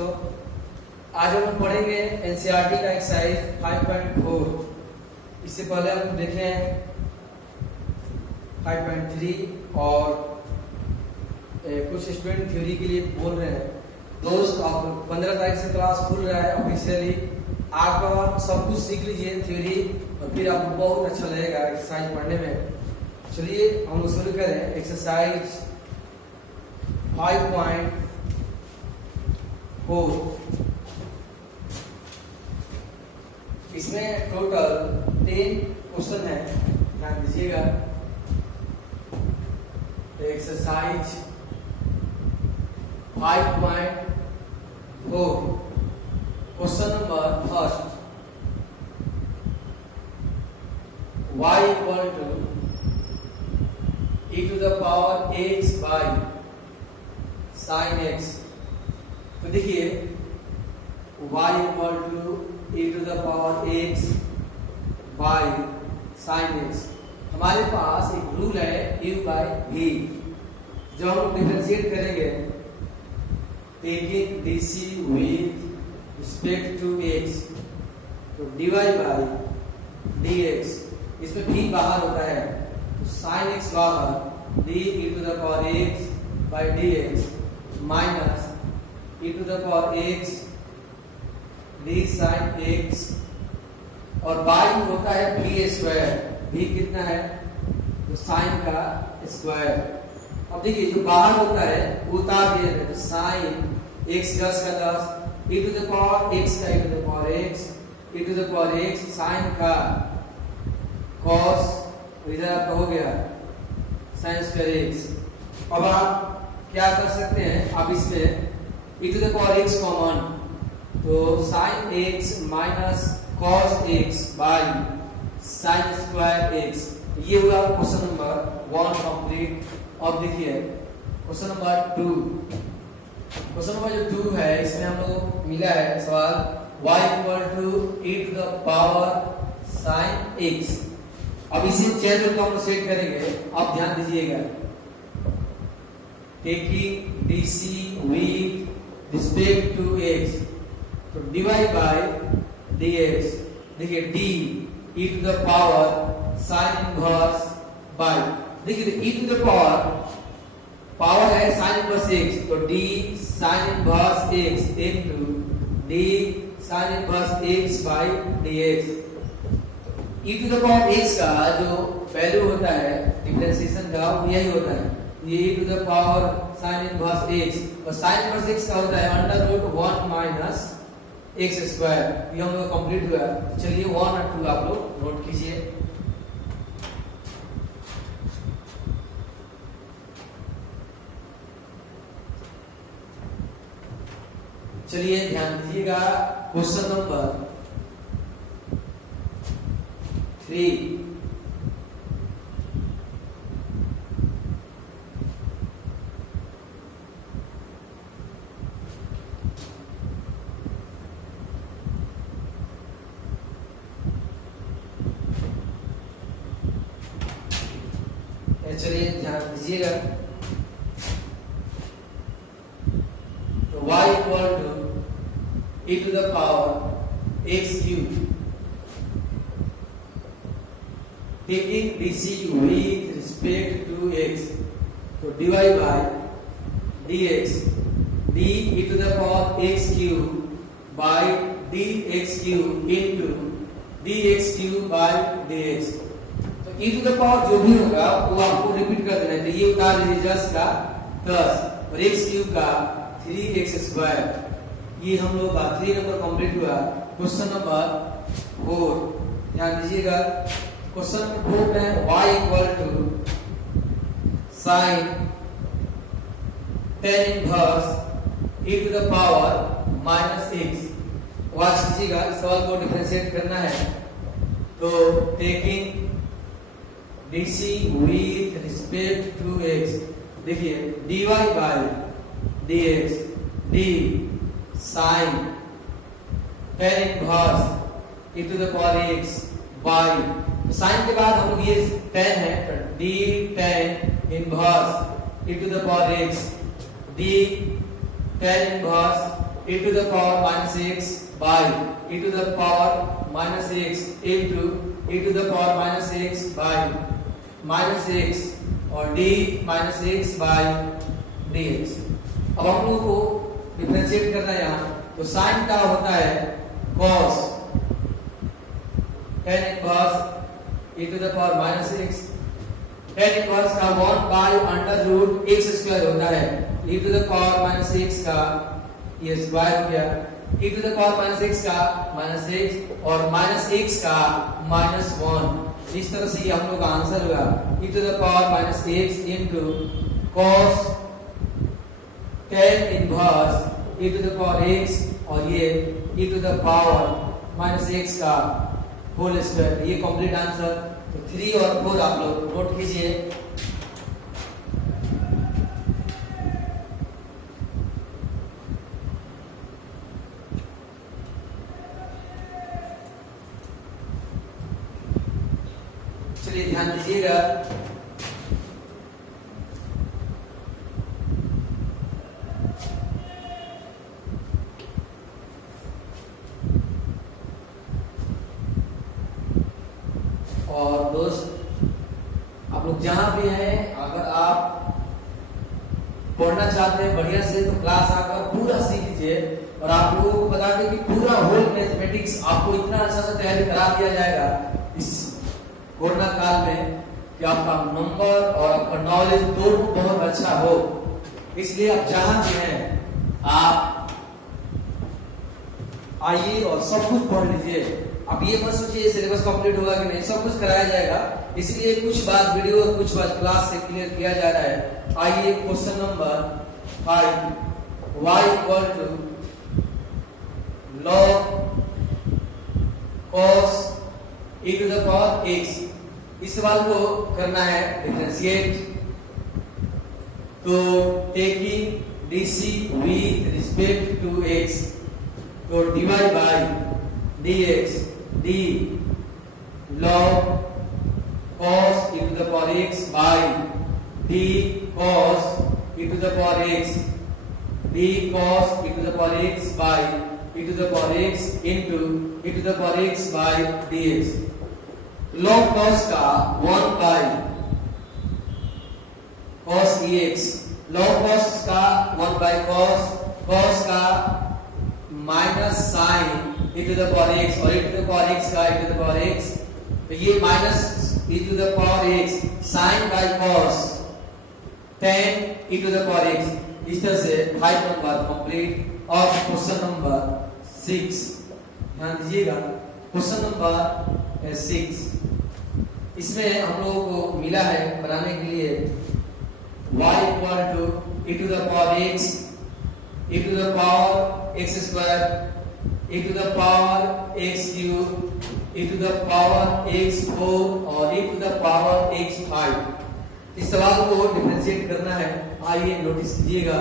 बच्चों, आज हम पढ़ेंगे एनसीईआरटी का एक्सरसाइज 5.4। इससे पहले हम देखें 5.3 और कुछ स्टूडेंट थ्योरी के लिए बोल रहे हैं। दोस्त, आप 15 तारीख से क्लास खुल रहा है ऑफिशियली। आप सब कुछ सीख लीजिए थ्योरी, और फिर आपको बहुत अच्छा लगेगा एक्सरसाइज पढ़ने में। चलिए हम लोग शुरू करें एक्सरसाइज 5.4। इसमें टोटल 10 क्वेश्चन है, ध्यान दीजिएगा। Exercise 5.4 question number first, y equal to e to the power x by sine x। तो देखिए y equal to e to the power x by sine x। हमारे पास एक रूल है u बाई v, जो हम डिफरेंशिएट करेंगे taking dc with respect to x, तो dy by dx। इसमें v बाहर होता है, तो साइन x बाहर, d e to the power x by dx minus e to the power x d sine x, और बाई होता है v स्क्वायर। v कितना है? तो साइन का स्क्वायर। अब देखिए जो बाहर होता है वो उतार दिया है, तो साइन x 10 का 10, e to the power x का e to the power x, e to the power x sine का cos, इधर आपका हो गया साइन स्क्वायर x। अब आप क्या कर सकते हैं, आप इसमें e to the power x common, तो sine x minus cos x by sine square x। ये हुआ क्वेश्चन नंबर 1 कंप्लीट। अब देखिए क्वेश्चन नंबर 2। क्वेश्चन नंबर जो 2 है, इसमें हम लोग मिला है सवाल y equal to e to the power sine x। अब इसी चेन रूल को हम सेट करेंगे। आप ध्यान दीजिएगा, taking dc with respect to x, तो dy बाई dx। देखिए d e to the power sine inverse by, देखिए e टू द पावर है साइन इनवर्स x, तो d sine inverse x into d sine inverse x by dx। e to the power x का जो value होता है differentiation का, वो यही होता है, ये e to the power sine inverse x, और साइन इनवर्स x का होता है under root 1 minus x square. ये हम लोग कंप्लीट हुआ। चलिए 1 और 2 आप लोग नोट कीजिए। चलिए ध्यान दीजिएगा, क्वेश्चन नंबर 3। चलिए ध्यान दीजिएगा, तो y equal to e to the power x cube, taking dc with respect to x, तो dy by dx, d e to the power x cube by dx cube into dx cube by dx। तो e to the power जो भी होगा वो आपको repeat कर देना है। तो ये उतार लीजिए 10 का 10 और x क्यूब का 3x स्क्वायर। ये हम लोग का 3 नंबर कंप्लीट हुआ। क्वेश्चन नंबर 4, ध्यान दीजिएगा। क्वेश्चन नंबर 4 में y equal to sine tan inverse e to the power minus x। Watch कीजिएगा, इस सवाल को डिफरेंशिएट करना है, तो taking dc with respect to x, देखिए dy by dx, d sin tan inverse e to the power x by, तो sine के बाद हम लोग ये tan है, तो d tan inverse e to the power x, d tan inverse e to the power minus x by e to the power minus x into e to the power minus x by minus x और d minus x by dx। अब हम लोगों को differentiate करना है यहाँ, तो sign का होता है cos tan inverse e to the power minus x, tan inverse का 1 by under root x square होता है, e to the power minus x का ये स्क्वायर हो गया, e to the power minus x का minus x और minus x का minus 1। इस तरह से ये हम लोग का आंसर होगा e to the power minus x into cos tan inverse e to the power x और ये e to the power minus x का होल स्क्वायर। ये कंप्लीट आंसर। तो 3 और 4 आप लोग नोट कीजिए। चलिए ध्यान दीजिएगा, और दोस्त आप लोग जहां भी हैं, अगर आप पढ़ना चाहते हैं बढ़िया से तो क्लास आकर पूरा सीख लीजिए। और आप लोगों को बता दें कि पूरा होल मैथमेटिक्स आपको इतना अच्छा से तैयारी करा दिया जाएगा इस कोरोना काल में कि आपका नंबर और आपका नॉलेज दोनों बहुत अच्छा हो। इसलिए आप जहां भी हैं आप आइए और सब कुछ पढ़ लीजिए। अब ये मत सोचिए सिलेबस कंप्लीट होगा कि नहीं, सब कुछ कराया जाएगा। इसलिए कुछ बात वीडियो और कुछ बात क्लास से क्लियर किया जा रहा है। आइए question number 5, y equal to log cos e to the power x। इस सवाल को करना है डिफरेंशिएट। तो taking dc with respect to x, तो dy by dx d log cos e to the power x by d cos e to the power x, d cos e to the power x by e to the power x into e to the power x by dx। log cos का 1 by cos dx, log cos का 1 by cos का minus sin e to the power x और e to the power x का e to the power x, तो ये minus e to the power x sin by cos tan e to the power x। इस तरह से 5 number complete. और question number 6 ध्यान दीजिएगा, क्वेश्चन नंबर 6 इसमें हम लोगों को मिला है बनाने के लिए y equal to e to the power x, e to the power x square, e to the power x cube, e to the power x 4 और e to the power x 5। इस सवाल को डिफरेंशिएट करना है। आइए notice कीजिएगा,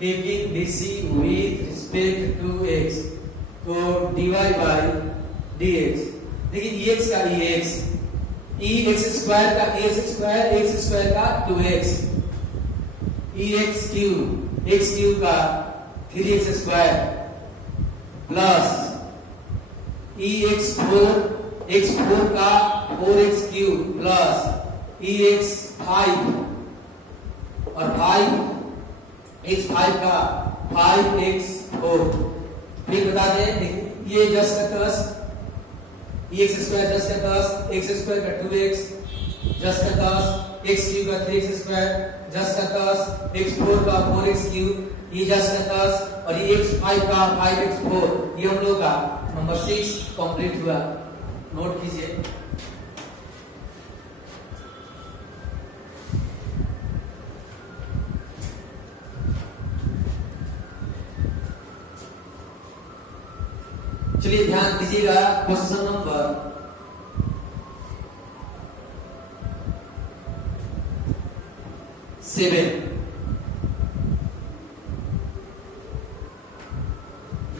taking dc with respect to x, तो dy by dx। देखिए ex का ex, ex स्क्वायर का x स्क्वायर, x स्क्वायर का 2x, ex cube, x cube का 3x square plus ex4, x4 का 4x क्यूब प्लस ex5 और 5x5 का 5x4। फिर बता दें ये जस्ट का 10, ex स्क्वायर जस्ट का 10, x स्क्वायर का 2x जस्ट का 10, x क्यूब का 3x स्क्वायर जस्ट का 10, x4 का 4x क्यूब ये जस्ट का 10 और ये x5 का 5x4। ये हम लोग का नंबर 6 कंप्लीट हुआ। नोट कीजिए। चलिए ध्यान दीजिएगा, क्वेश्चन नंबर 7।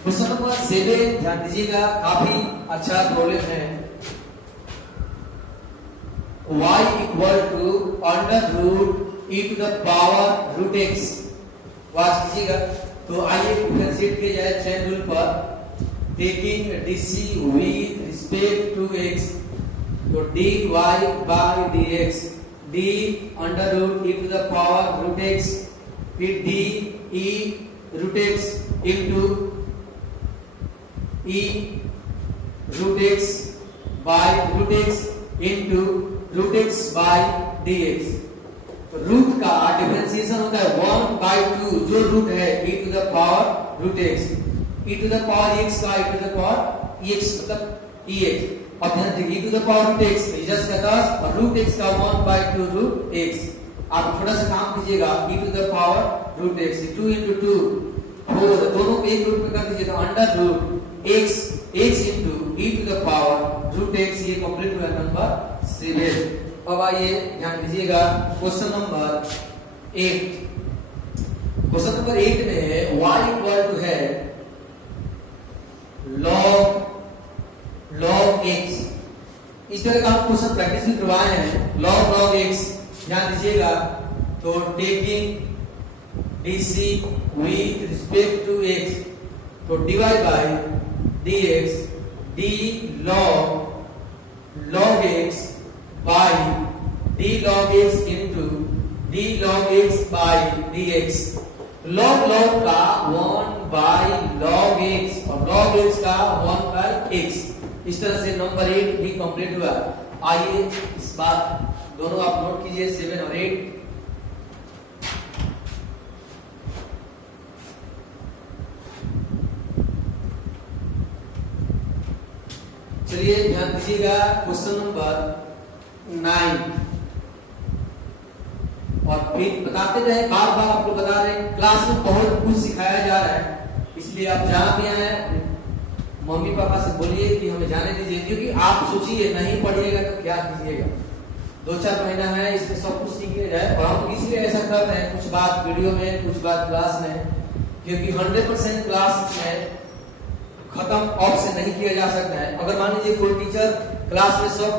क्वेश्चन नंबर 7 ध्यान दीजिएगा, काफी अच्छा प्रॉब्लम है। y equal to under root e to the power root x। Watch कीजिएगा, तो तो आइए डिफरेंशिएट किया जाए चेन रूल पर, taking dc with respect to x, तो dy by dx, d under root e to the power root x, फिर d e root x into e root x by root x into root x by dx। तो root का differentiation होता है 1/2, जो root है e to the power root x, e to the power x का e to the power ex मतलब ex, और ध्यान दीजिए e to the power root x just का 10 और root x का 1/2 root x। आप थोड़ा सा काम कीजिएगा, e to the power root x 2 into 2 4, दोनों को एक रूट में कर दीजिए तो under root x x into e to the power root x, ये कंप्लीट हुआ नंबर 7। अब आइए ध्यान दीजिएगा क्वेश्चन नंबर 8। क्वेश्चन नंबर 8 में y इक्वल टू है log x। इस तरह का हम क्वेश्चन प्रैक्टिस भी करवाए हैं, log x। ध्यान दीजिएगा, तो taking dc with respect to x, तो dy by dx, d log x by d log x into d log x by dx। log का 1 by log x और log x का 1 by x। इस तरह से नंबर 8 भी complete हुआ। आइए इस बात दोनों आप नोट कीजिए 7 और 8। चलिए ध्यान दीजिएगा क्वेश्चन नंबर 9, और फिर बताते रहे, बार बार आपको बता रहे, क्लास में बहुत कुछ सिखाया जा रहा है, इसलिए आप जहां भी आए मम्मी पापा से बोलिए कि हमें जाने दीजिए, क्योंकि आप सोचिए नहीं पढ़िएगा तो क्या कीजिएगा। 2-4 महीना है, इसमें सब कुछ सीख लिया जाए। और हम इसलिए ऐसा कर रहे हैं, कुछ बात वीडियो में कुछ बात क्लास में, क्योंकि 100% क्लास में खत्म ऑफ से नहीं किया जा सकता है। अगर मान लीजिए कोई टीचर क्लास में सब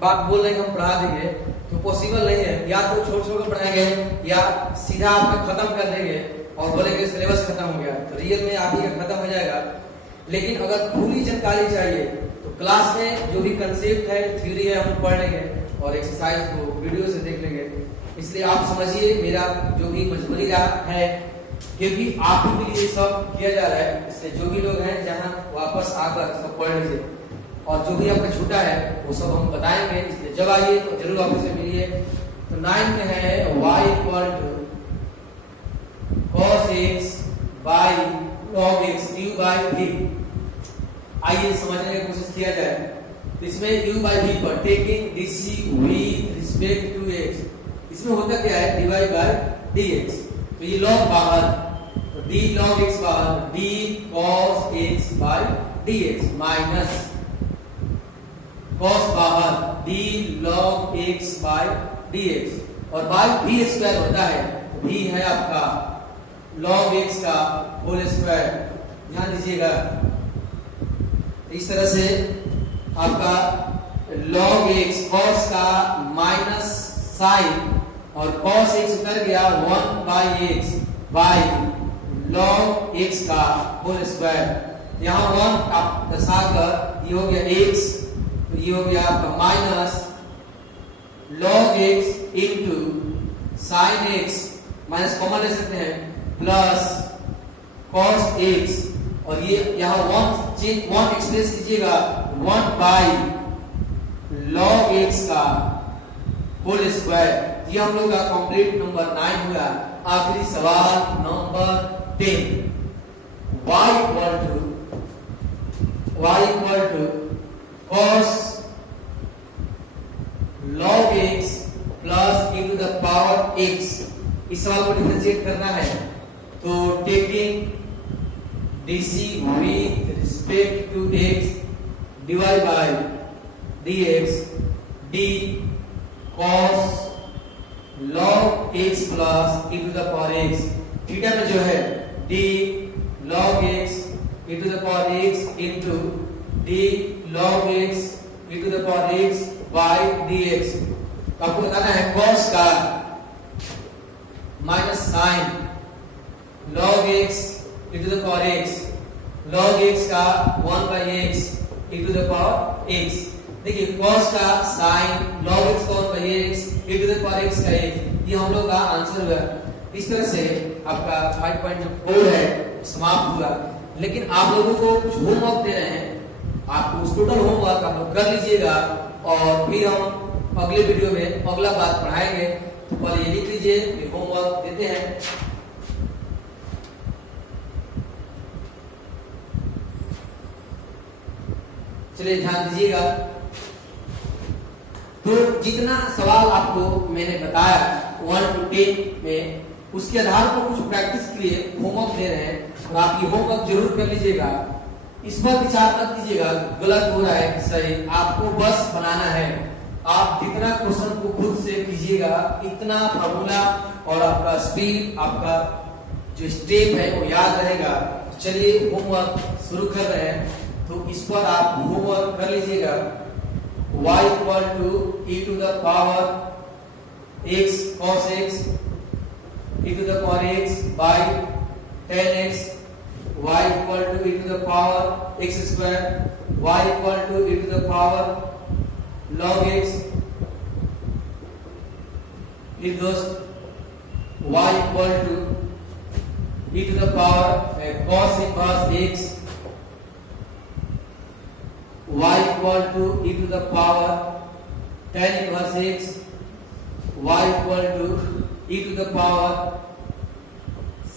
बात बोल रहे हैं हम पढ़ा देंगे तो पॉसिबल नहीं है, या तो छोड़ कर पढ़ाएंगे या सीधा आपका खत्म कर देंगे और बोलेंगे सिलेबस खत्म हो गया, तो रियल में आप ही का खत्म हो जाएगा। लेकिन अगर पूरी जानकारी चाहिए तो क्लास में जो भी कंसेप्ट है, थ्योरी है, हम पढ़ लेंगे और एक्सरसाइज को वीडियो से देख लेंगे। इसलिए आप समझिए मेरा जो भी मजबूरी रहा है, क्योंकि आप ही के लिए सब किया जा रहा है, इसलिए जो भी लोग हैं जहां वापस आकर सब पढ़ लीजिए, और जो भी आपका छूटा है वो सब हम बताएंगे। इसलिए जब आइए तो जरूर आप से मिलिए। तो 9 में है y equal to cos x by log x u by v। आइए समझने की कोशिश किया जाए। तो इसमें u by v पर taking dc with respect to x, इसमें होता क्या है dy by dx, तो ये log बाहर, तो d log x बाहर, d cos x by dx minus cos बाहर d log x by dx, और by v स्क्वायर होता है, v है आपका log x का होल स्क्वायर। ध्यान दीजिएगा, इस तरह से आपका log x cos का माइनस साइन और cos x उतर गया 1 by x by log x का होल स्क्वायर। यहाँ 1 आप दर्शाकर ये हो गया x, तो ये हो गया आपका minus log x into sine x, minus common ले सकते हैं, प्लस cos x, और ये यहाँ 1 एक्सप्रेस कीजिएगा 1 बाई log x का होल स्क्वायर। ये हम लोग का कंप्लीट नंबर 9 हुआ। आखिरी सवाल नंबर 10, y equal to cos log x plus e to the power x। इस सवाल को डिफरेंशिएट करना है, तो taking dc with respect to x dy by dx d cos log x plus e to the power x। Theta में जो है d log x e to the power x into d log x e to the power x by dx। आपको बताना है cos का minus sine log x e to the power x, log x का 1 by x e to the power x। देखिए cos का sin log x का 1 by x e to the power x का x, ये हम लोग का आंसर हुआ। इस तरह से आपका 5.4 है समाप्त हुआ। लेकिन आप लोगों को कुछ होमवर्क दे रहे हैं, आप उस टोटल होमवर्क आप लोग कर लीजिएगा और फिर हम अगले वीडियो में अगला बात पढ़ाएंगे। तो पहले ये लिख लीजिए, फिर होमवर्क देते हैं। चलिए ध्यान दीजिएगा। तो जितना सवाल आपको मैंने बताया 1 to 10 में, उसके आधार पर कुछ प्रैक्टिस के लिए होमवर्क दे रहे हैं और आप ये होमवर्क जरूर कर लीजिएगा। इस पर विचार मत कीजिएगा गलत हो रहा है कि सही, आपको बस बनाना है। आप जितना क्वेश्चन को खुद से कीजिएगा, इतना फार्मूला और आपका स्पीड, आपका जो स्टेप है वो याद रहेगा। चलिए होमवर्क शुरू कर रहे हैं। तो इस पर आप होमवर्क कर लीजिएगा। y equal to e to the power x cos x e to the power x by 10x, y equal to e to the power x square, y equal to e to the power log x, if those y equal to e to the power cos inverse x, y equal to e to the power tan inverse x, y equal to e to the power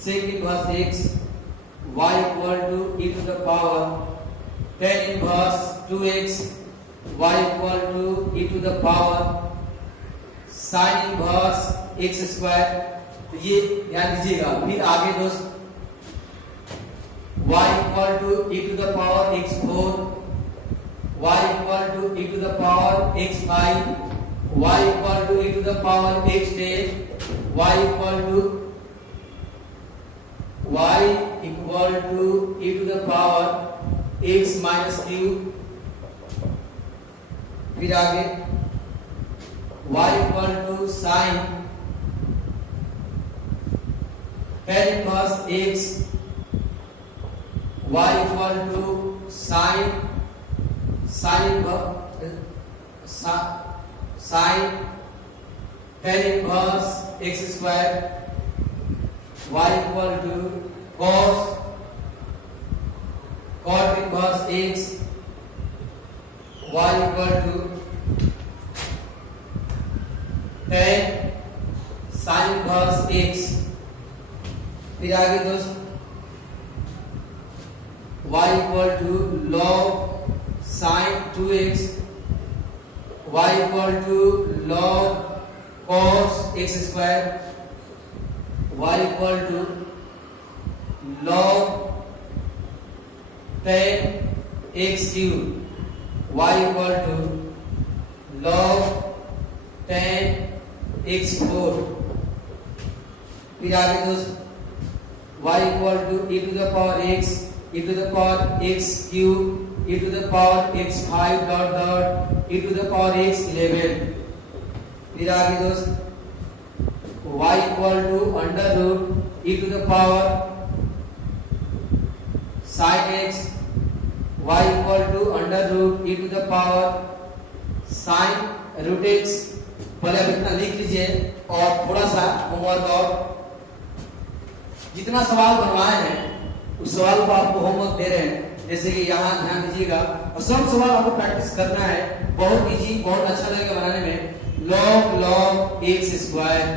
sec inverse x, y equal to e to the power tan inverse 2x, y equal to e to the power sin inverse x square। तो ये ध्यान दीजिएगा। फिर आगे दोस्त y equal to e to the power x4, y equal to e to the power x5, y equal to e to the power x10, y equal to e to the power x minus q। फिर आगे y equal to sin tan inverse x, y equal to sin tan inverse x square, y equal to cot inverse x, y equal to tan sin inverse x। फिर आगे दोस्त y equal to log sin 2x, y equal to log cos x square, y equal to log tan x cube, y equal to log tan x4। फिर आगे दोस्त y equal to e to the power x, e to the power x cube, e to the power x5 dot dot e to the power x11। फिर आगे दोस्त y equal to under root e to the power sin x, y equal to under root e to the power sin root x। पहले आप इतना लिख लीजिए और थोड़ा सा होमवर्क और जितना सवाल बनवाए हैं उस सवाल को आपको होमवर्क दे रहे हैं। जैसे कि यहाँ ध्यान दीजिएगा और सब सवाल आपको प्रैक्टिस करना है। बहुत इजी, बहुत अच्छा लगेगा बनाने में। log x square,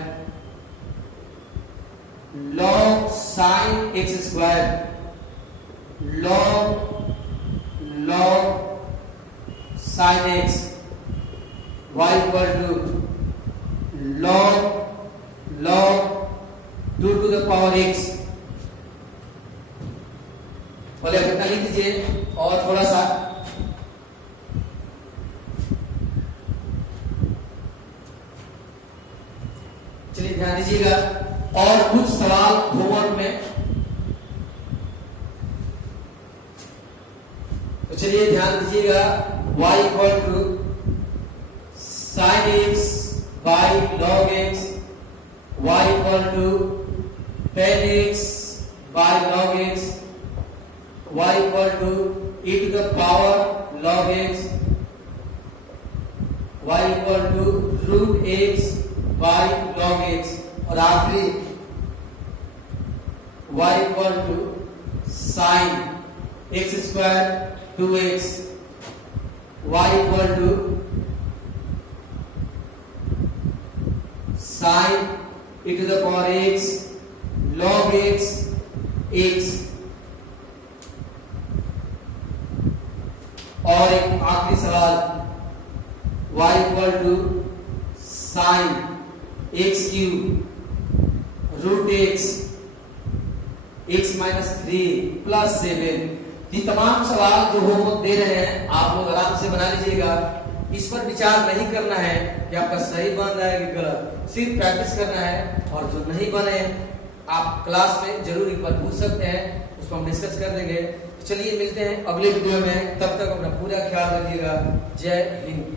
log sin x square, log sin x, y equal to log 2 to the power x। पहले आप इतना लिख दीजिए और थोड़ा सा चलिए ध्यान दीजिएगा और कुछ सवाल होमवर्क में। तो चलिए ध्यान दीजिएगा y equal to sin x by log x, y equal to tan x by log x, y equal to e to the power log x, y equal to root x by log x, और आखिरी y equal to sin x square 2x, y equal to sin e to the power x log x x, और एक आखिरी सवाल y equal to sine x cube root x x minus 3 plus 7। ये तमाम सवाल जो होमवर्क दे रहे हैं आप लोग आराम से बना लीजिएगा। इस पर विचार नहीं करना है कि आपका सही बन रहा है कि गलत, सिर्फ प्रैक्टिस करना है। और जो नहीं बने आप क्लास में जरूर एक बार पूछ सकते हैं, उसको हम डिस्कस कर देंगे। चलिए मिलते हैं अगले वीडियो में, तब तक अपना पूरा ख्याल रखिएगा। जय हिंद।